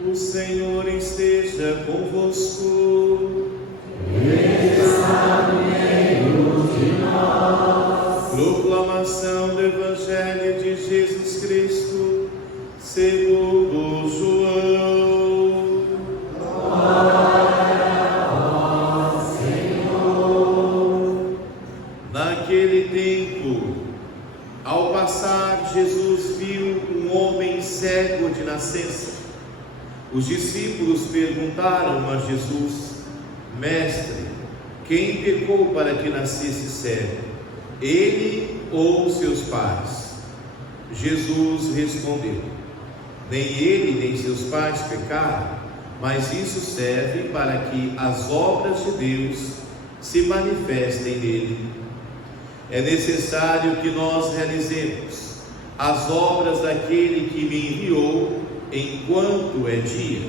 O Senhor esteja convosco. Ele está no meio de nós. Proclamação do Evangelho de Jesus Cristo, segundo João. Glória a vós, Senhor. Naquele tempo, ao passar, Jesus viu um homem cego de nascença. Os discípulos perguntaram a Jesus: Mestre, quem pecou para que nascesse cego, ele ou seus pais? Jesus respondeu: Nem ele nem seus pais pecaram, mas isso serve para que as obras de Deus se manifestem nele. É necessário que nós realizemos as obras daquele que me enviou enquanto é dia.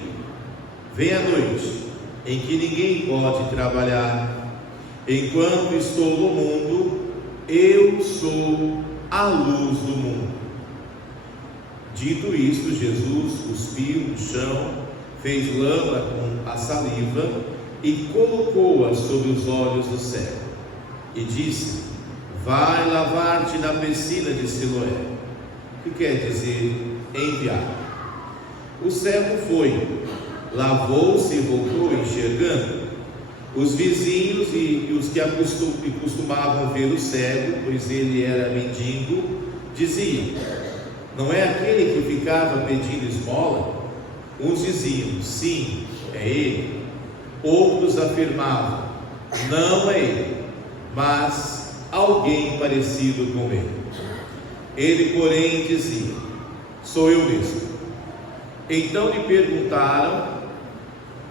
Vem a noite, em que ninguém pode trabalhar. Enquanto estou no mundo, eu sou a luz do mundo. Dito isto, Jesus cuspiu no chão, fez lama com a saliva e colocou-a sobre os olhos do cego. E disse: Vai lavar-te na piscina de Siloé, que quer dizer enviar. O cego foi, lavou-se e voltou enxergando. Os vizinhos e os que costumavam ver o cego, pois ele era mendigo, diziam: Não é aquele que ficava pedindo esmola? Uns diziam: Sim, é ele. Outros afirmavam: Não é ele, mas alguém parecido com ele. Ele, porém, dizia: Sou eu mesmo. Então lhe perguntaram: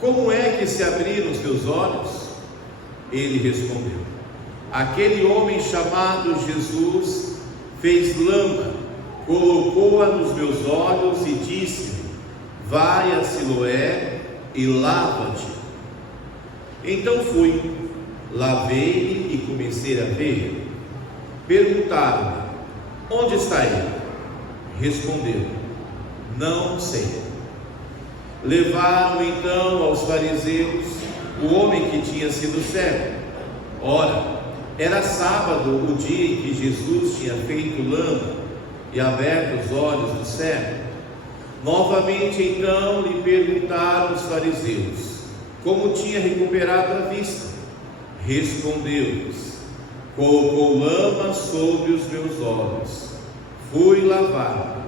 Como é que se abriram os teus olhos? Ele respondeu: Aquele homem chamado Jesus fez lama, colocou-a nos meus olhos e disse-me: Vai a Siloé e lava-te. Então fui, lavei-me e comecei a ver. Perguntaram-me: Onde está ele? Respondeu: Não sei. Levaram então aos fariseus o homem que tinha sido cego. Ora, era sábado o dia em que Jesus tinha feito lama e aberto os olhos do cego. Novamente então lhe perguntaram os fariseus como tinha recuperado a vista. Respondeu-lhes: Colocou lama sobre os meus olhos, fui lavar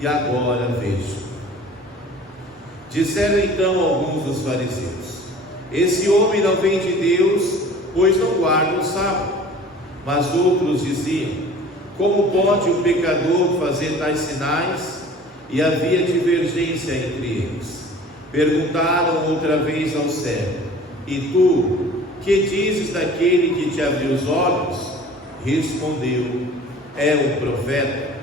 e agora vejo. Disseram então alguns dos fariseus: Esse homem não vem de Deus, pois não guarda o sábado. Mas outros diziam: Como pode um pecador fazer tais sinais? E havia divergência entre eles. Perguntaram outra vez ao cego: E tu, que dizes daquele que te abriu os olhos? Respondeu: É um profeta.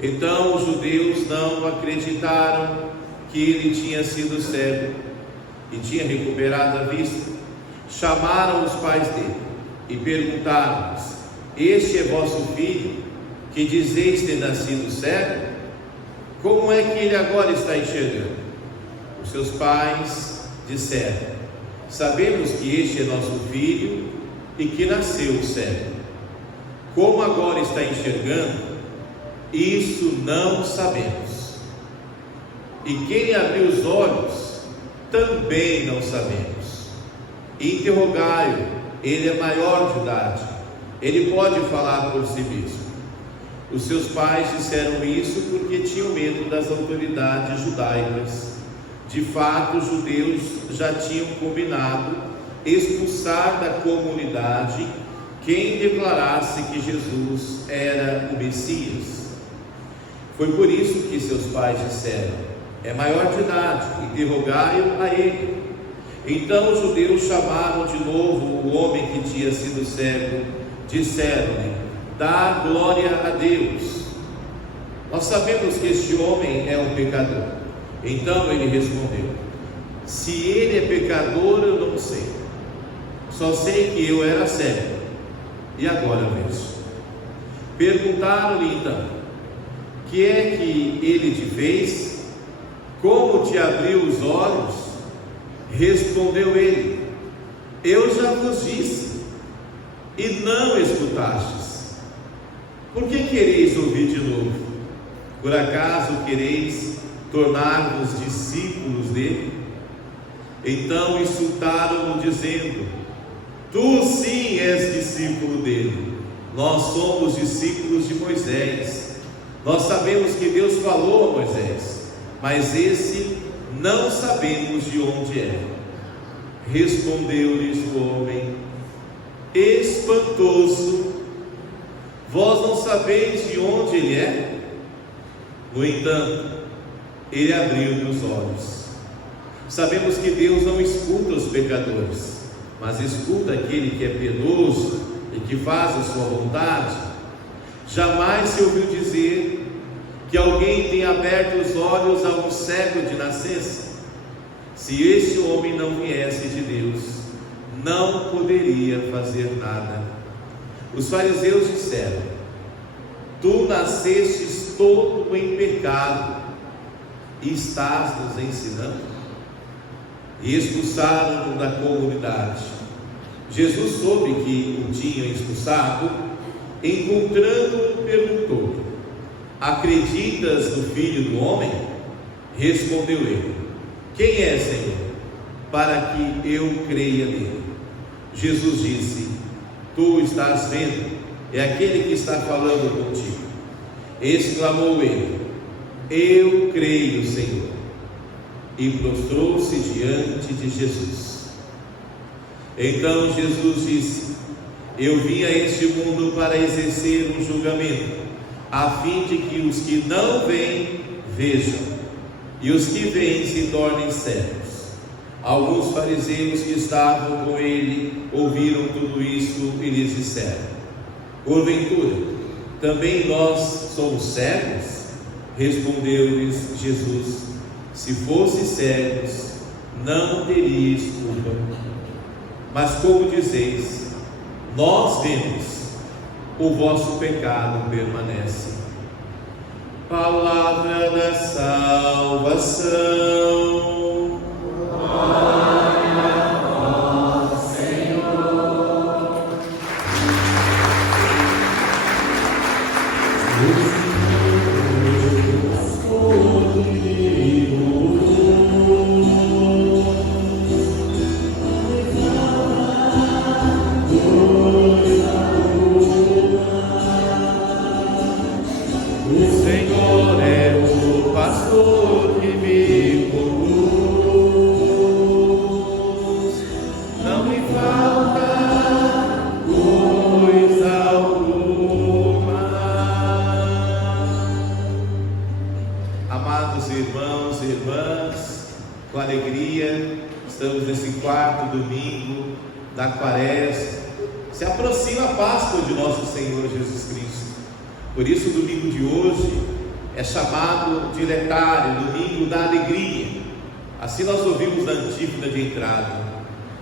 Então os judeus não acreditaram que ele tinha sido cego e tinha recuperado a vista. Chamaram os pais dele e perguntaram-lhes: Este é vosso filho, que dizeis ter nascido cego? Como é que ele agora está enxergando? Os seus pais disseram: Sabemos que este é nosso filho e que nasceu cego. Como agora está enxergando? Isso não sabemos. E quem lhe abriu os olhos, também não sabemos. Interrogai-o, ele é maior de idade, ele pode falar por si mesmo. Os seus pais disseram isso porque tinham medo das autoridades judaicas. De fato, os judeus já tinham combinado expulsar da comunidade quem declarasse que Jesus era o Messias. Foi por isso que seus pais disseram: É maior de idade, interrogai-o a ele. Então os judeus chamaram de novo o homem que tinha sido cego. Disseram-lhe: Dá glória a Deus. Nós sabemos que este homem é um pecador. Então ele respondeu: Se ele é pecador, eu não sei. Só sei que eu era cego e agora vejo. Perguntaram-lhe então: Que é que ele te fez? como te abriu os olhos? Respondeu ele: eu já vos disse, e não escutastes. Por que quereis ouvir de novo? Por acaso quereis tornar-vos discípulos dele? Então insultaram-no, dizendo: tu sim és discípulo dele, nós somos discípulos de Moisés. Nós sabemos que Deus falou a Moisés, mas esse não sabemos de onde é. Respondeu-lhes o homem: espantoso, vós não sabeis de onde ele é? No entanto, ele abriu-lhe os olhos. Sabemos que Deus não escuta os pecadores, mas escuta aquele que é piedoso e que faz a sua vontade. Jamais se ouviu dizer que alguém tenha aberto os olhos a um cego de nascença. Se este homem não viesse de Deus, não poderia fazer nada. Os fariseus disseram: tu nascestes todo em pecado e estás nos ensinando? E expulsaram-no da comunidade. Jesus soube que o tinham expulsado, encontrando-o, perguntou: acreditas no Filho do Homem? Respondeu ele: quem é, Senhor, para que eu creia nele? Jesus disse: tu estás vendo, é aquele que está falando contigo. Exclamou ele: eu creio, Senhor. E prostrou-se diante de Jesus. Então Jesus disse: eu vim a este mundo para exercer um julgamento, a fim de que os que não veem vejam, e os que veem se tornem cegos. Alguns fariseus que estavam com ele ouviram tudo isso e lhes disseram: porventura, também nós somos cegos? Respondeu-lhes Jesus: se fosse cegos, não teríeis culpa. Mas como dizeis, nós vemos, o vosso pecado permanece. Palavra da salvação. Da Quaresma, se aproxima a Páscoa de nosso Senhor Jesus Cristo. Por isso o domingo de hoje é chamado de Letário, domingo da alegria. Assim nós ouvimos na antífona de entrada: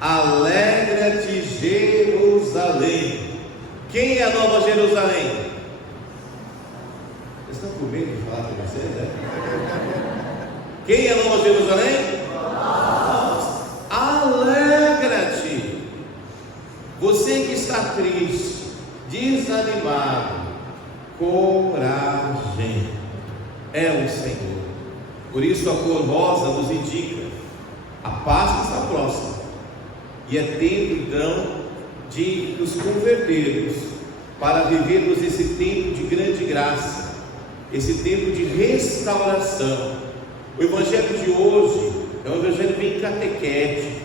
alegra-te, Jerusalém. Quem é a Nova Jerusalém? Vocês estão com medo de falar com vocês, né? Quem é a Nova Jerusalém? Alegra-te. Você que está triste, desanimado, coragem, é o Senhor. Por isso a cor rosa nos indica: a Páscoa está próxima, e é tempo então de nos convertermos, para vivermos esse tempo de grande graça, esse tempo de restauração. O Evangelho de hoje é um Evangelho bem catequético,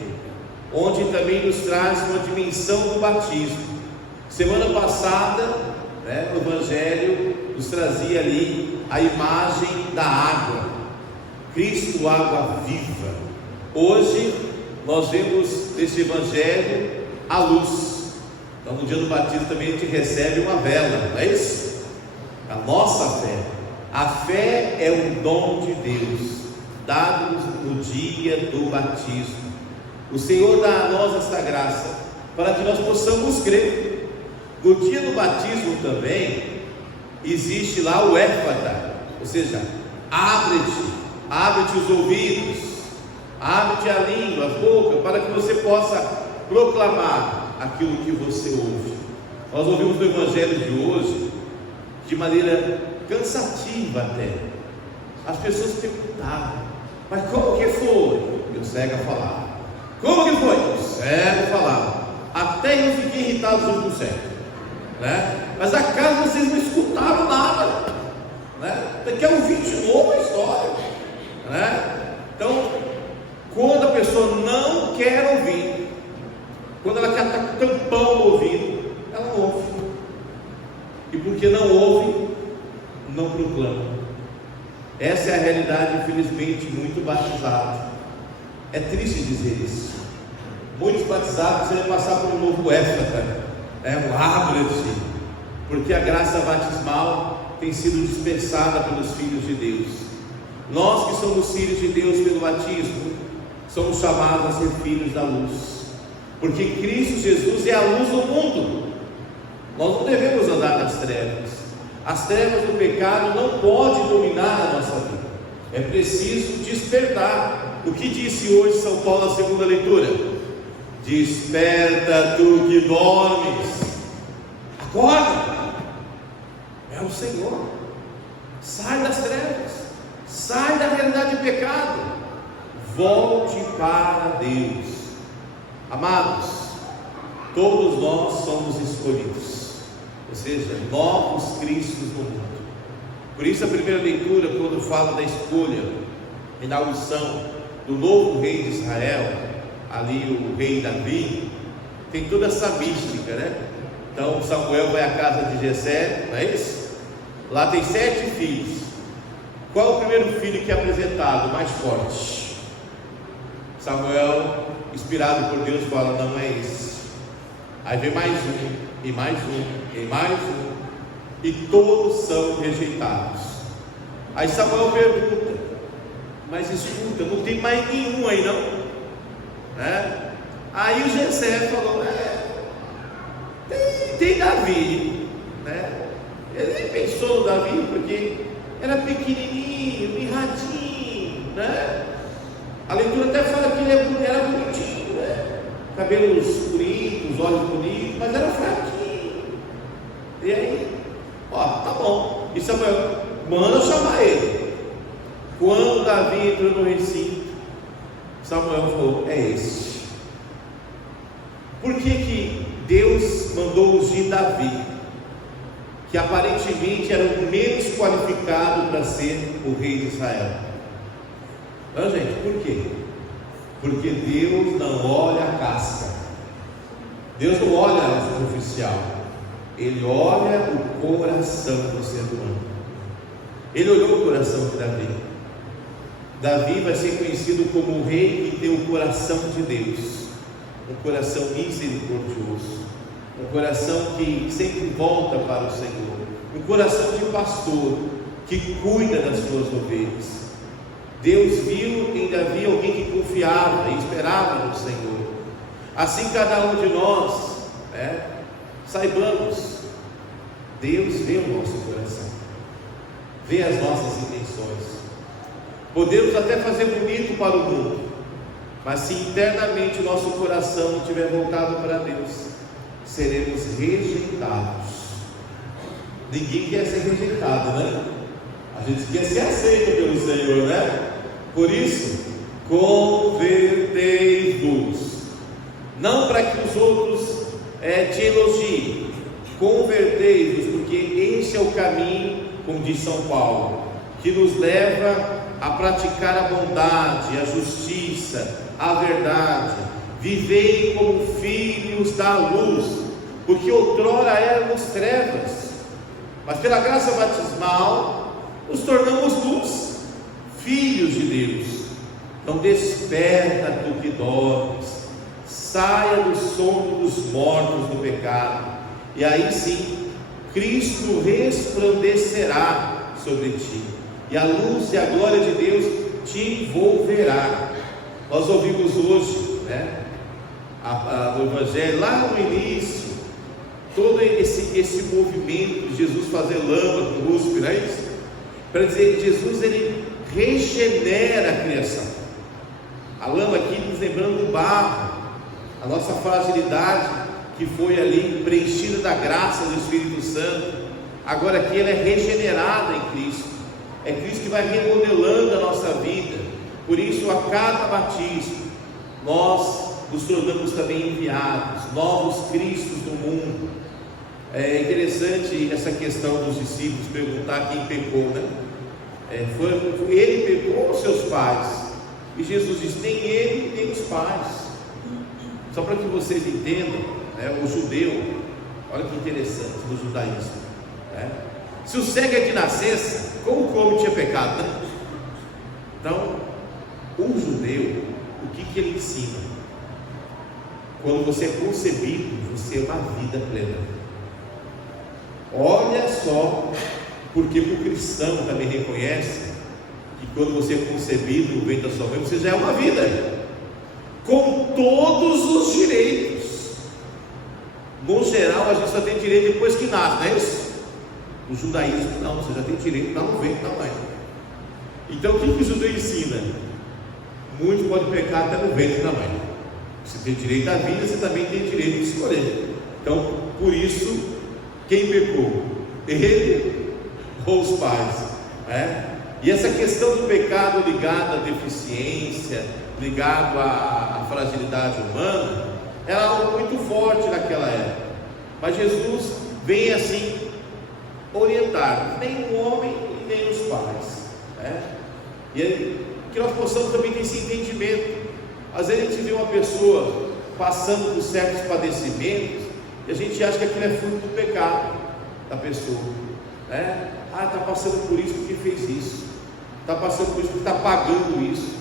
onde também nos traz uma dimensão do batismo. Semana passada, o Evangelho nos trazia ali a imagem da água, Cristo, água viva. Hoje nós vemos nesse Evangelho a luz. Então no dia do batismo também a gente recebe uma vela, não é isso? A nossa fé. A fé é um dom de Deus, dado no dia do batismo. O Senhor dá a nós esta graça, para que nós possamos crer. No dia do batismo também, existe lá o éfata, ou seja, abre-te, abre-te os ouvidos, abre-te a língua, a boca, para que você possa proclamar aquilo que você ouve. Nós ouvimos no Evangelho de hoje, de maneira cansativa até. As pessoas perguntavam: mas como que foi? E o cego falava. Como que foi? O cego falava. Até eu fiquei irritado junto com o cego, né? Mas acaso vocês não escutaram nada, né? Você quer ouvir de novo a história, né? Então, quando a pessoa não quer ouvir, quando ela quer estar com tampão no ouvido, ela não ouve. E porque não ouve, não proclama. Essa é a realidade, infelizmente, muito batizado. É triste dizer isso. Muitos batizados querem passar por um novo éfata, um hábito, porque a graça batismal tem sido dispensada pelos filhos de Deus. Nós que somos filhos de Deus pelo batismo, somos chamados a ser filhos da luz, porque Cristo Jesus é a luz do mundo. Nós não devemos andar nas trevas. As trevas do pecado não podem dominar a nossa vida. É preciso despertar. O que disse hoje São Paulo na segunda leitura? Desperta tu que dormes, acorda, é o Senhor. Sai das trevas, sai da realidade de pecado, volte para Deus. Amados, todos nós somos escolhidos, ou seja, novos Cristos no mundo. Por isso a primeira leitura, quando fala da escolha e da unção do novo rei de Israel, ali o rei Davi, tem toda essa mística, né? Então Samuel vai à casa de Jessé, não é isso? Lá tem 7 filhos. Qual é o primeiro filho que é apresentado, mais forte? Samuel, inspirado por Deus, fala: não é esse. Aí vem mais um, e mais um, e mais um, e todos são rejeitados. Aí Samuel pergunta: mas escuta, não tem mais nenhum aí não? Aí o Jessé falou: tem Davi, né? Ele nem pensou no Davi, porque era pequenininho, mirradinho, né? A leitura até fala que ele era bonitinho, né? Cabelos bonitos, olhos bonitos, mas era fraquinho. E aí, tá bom. E Samuel manda chamar ele. Quando Davi entrou no recinto, Samuel falou: é esse. Por que Deus mandou ungir Davi, que aparentemente era o menos qualificado para ser o rei de Israel? Então, gente, por quê? Porque Deus não olha a casca, Deus não olha a superficial, Ele olha o coração do ser humano. Ele olhou o coração de Davi. Davi vai ser conhecido como o rei que tem o coração de Deus, um coração misericordioso, um coração que sempre volta para o Senhor, um coração de pastor que cuida das suas ovelhas. Deus viu em Davi alguém que confiava e esperava no Senhor. Assim cada um de nós, saibamos, Deus vê o nosso coração, vê as nossas intenções. Podemos até fazer bonito para o mundo, mas se internamente o nosso coração não estiver voltado para Deus, seremos rejeitados. Ninguém quer ser rejeitado, né? A gente quer ser aceito pelo Senhor, né? Por isso, convertei-vos, não para que os outros te elogiem, convertei-vos, porque este é o caminho, como diz São Paulo, que nos leva a praticar a bondade, a justiça, a verdade. Vivei como filhos da luz, porque outrora éramos trevas, mas pela graça batismal nos tornamos luz, filhos de Deus. Então desperta tu que dormes, saia do sono dos mortos do pecado, e aí sim Cristo resplandecerá sobre ti, e a luz e a glória de Deus te envolverá. Nós ouvimos hoje, no Evangelho, lá no início, todo esse movimento de Jesus fazer lama com luz, não é isso? Para dizer que Jesus, ele regenera a criação. A lama aqui nos lembrando do barro, a nossa fragilidade que foi ali preenchida da graça do Espírito Santo, agora aqui ela é regenerada em Cristo. É Cristo que vai remodelando a nossa vida. Por isso, a cada batismo, nós nos tornamos também enviados, novos Cristos do mundo. É interessante essa questão dos discípulos perguntar quem pecou, né? Foi ele pecou ou seus pais? E Jesus diz: nem ele nem os pais. Só para que vocês entendam, o judeu, olha que interessante no judaísmo, se o cego é de nascença, como o homem tinha pecado, né? Então, o judeu, o que ele ensina? Quando você é concebido, você é uma vida plena. Olha só, porque o cristão também reconhece que quando você é concebido no ventre da sua mãe, você já é uma vida, com todos os direitos. No geral, a gente só tem direito depois que nasce, não é isso? O judaísmo não, você já tem direito lá no ventre da mãe. Então o que o judeu ensina? Muitos podem pecar até no ventre da mãe. Você tem direito à vida, você também tem direito de escolher. Então, por isso, quem pecou? Ele ou os pais? E essa questão do pecado ligado à deficiência, ligado à fragilidade humana, era algo muito forte naquela época. Mas Jesus vem assim orientar, nem o homem e nem os pais, e aí, que nós possamos também ter esse entendimento. Às vezes a gente vê uma pessoa passando por certos padecimentos e a gente acha que aquilo é fruto do pecado da pessoa, está passando por isso porque fez isso, está passando por isso porque está pagando isso.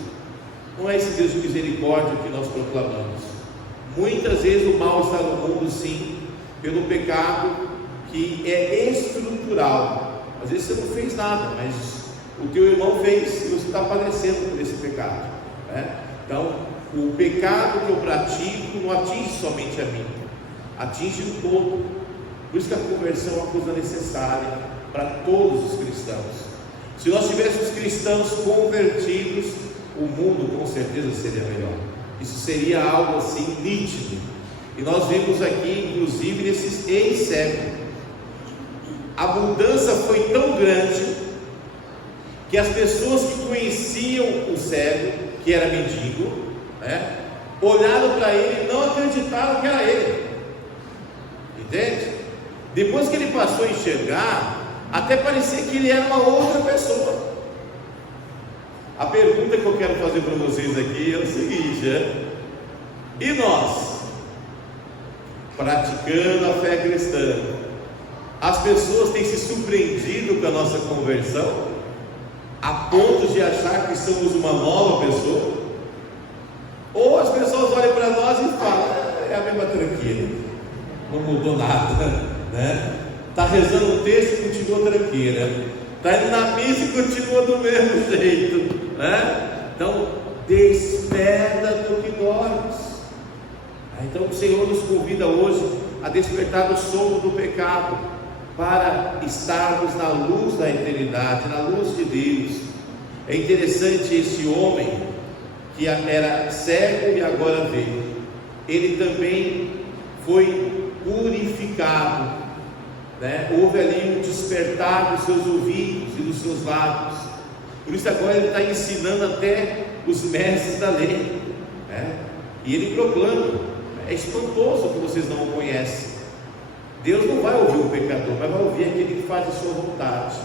Não é esse Deus de misericórdia que nós proclamamos. Muitas vezes o mal está no mundo, sim, pelo pecado que é estrutural. Às vezes você não fez nada, mas o teu irmão fez e você está padecendo por esse pecado, Então, o pecado que eu pratico não atinge somente a mim, atinge o todo. Por isso que a conversão é uma coisa necessária para todos os cristãos. Se nós tivéssemos cristãos convertidos, o mundo com certeza seria melhor. Isso seria algo assim nítido. E nós vemos aqui, inclusive, nesses ex-cegos, a mudança foi tão grande que as pessoas que conheciam o cego, que era mendigo, olharam para ele e não acreditaram que era ele. Entende? Depois que ele passou a enxergar, até parecia que ele era uma outra pessoa. A pergunta que eu quero fazer para vocês aqui é o seguinte: e nós, praticando a fé cristã, as pessoas têm se surpreendido com a nossa conversão, a ponto de achar que somos uma nova pessoa? Ou as pessoas olham para nós e falam: é a mesma tranquila, não mudou nada, Está rezando o texto e continua tranquila, está indo na missa e continua do mesmo jeito, Então, desperta do que dormes. Então o Senhor nos convida hoje a despertar do sono do pecado, para estarmos na luz da eternidade, na luz de Deus. É interessante, esse homem que era cego e agora vê, ele também foi purificado, houve ali um despertar dos seus ouvidos e dos seus lábios. Por isso agora ele está ensinando até os mestres da lei, e ele proclama: é espantoso que vocês não o conhecem. Deus não vai ouvir o pecador, mas vai ouvir aquele que faz a sua vontade.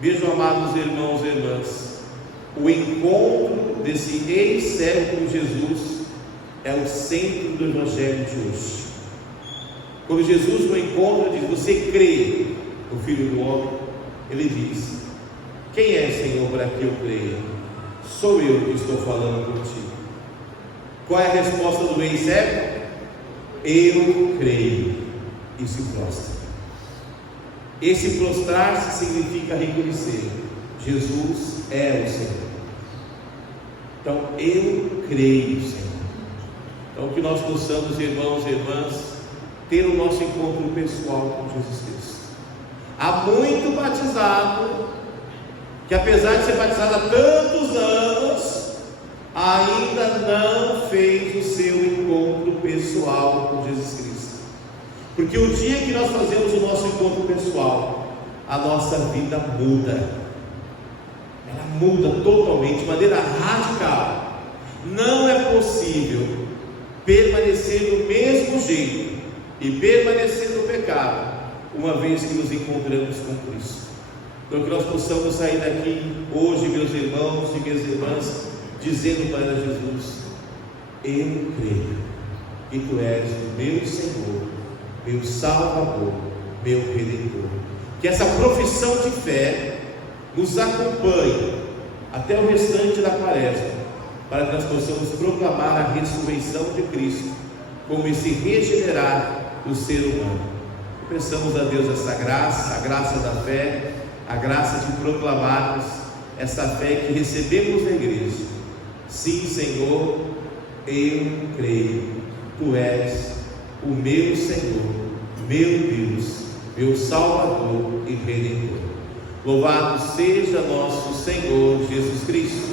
Vejam, amados irmãos e irmãs, o encontro desse ex-cego com Jesus é o centro do Evangelho de hoje. Quando Jesus no encontro diz: você crê no Filho do Homem? Ele diz: quem é, Senhor, para que eu creia? Sou eu que estou falando contigo. Qual é a resposta do ex-cego? Eu creio, e se prostra. Esse prostrar-se significa reconhecer: Jesus é o Senhor. Então, eu creio, Senhor. Então, que nós possamos, irmãos e irmãs, ter o nosso encontro pessoal com Jesus Cristo. Há muito batizado que apesar de ser batizado há tantos anos, ainda não fez o seu encontro pessoal com Jesus Cristo. Porque o dia que nós fazemos o nosso encontro pessoal, a nossa vida muda. Ela muda totalmente, de maneira radical. Não é possível permanecer do mesmo jeito e permanecer no pecado, uma vez que nos encontramos com Cristo. Então que nós possamos sair daqui hoje, meus irmãos e minhas irmãs, dizendo para Jesus: eu creio que Tu és o meu Senhor, meu Salvador, meu Redentor. Que essa profissão de fé nos acompanhe até o restante da quaresma, para que nós possamos proclamar a ressurreição de Cristo como esse regenerar do ser humano. Peçamos a Deus essa graça, a graça da fé, a graça de proclamarmos essa fé que recebemos na igreja. Sim, Senhor, eu creio, Tu és o meu Senhor, meu Deus, meu Salvador e Redentor. Louvado seja nosso Senhor Jesus Cristo.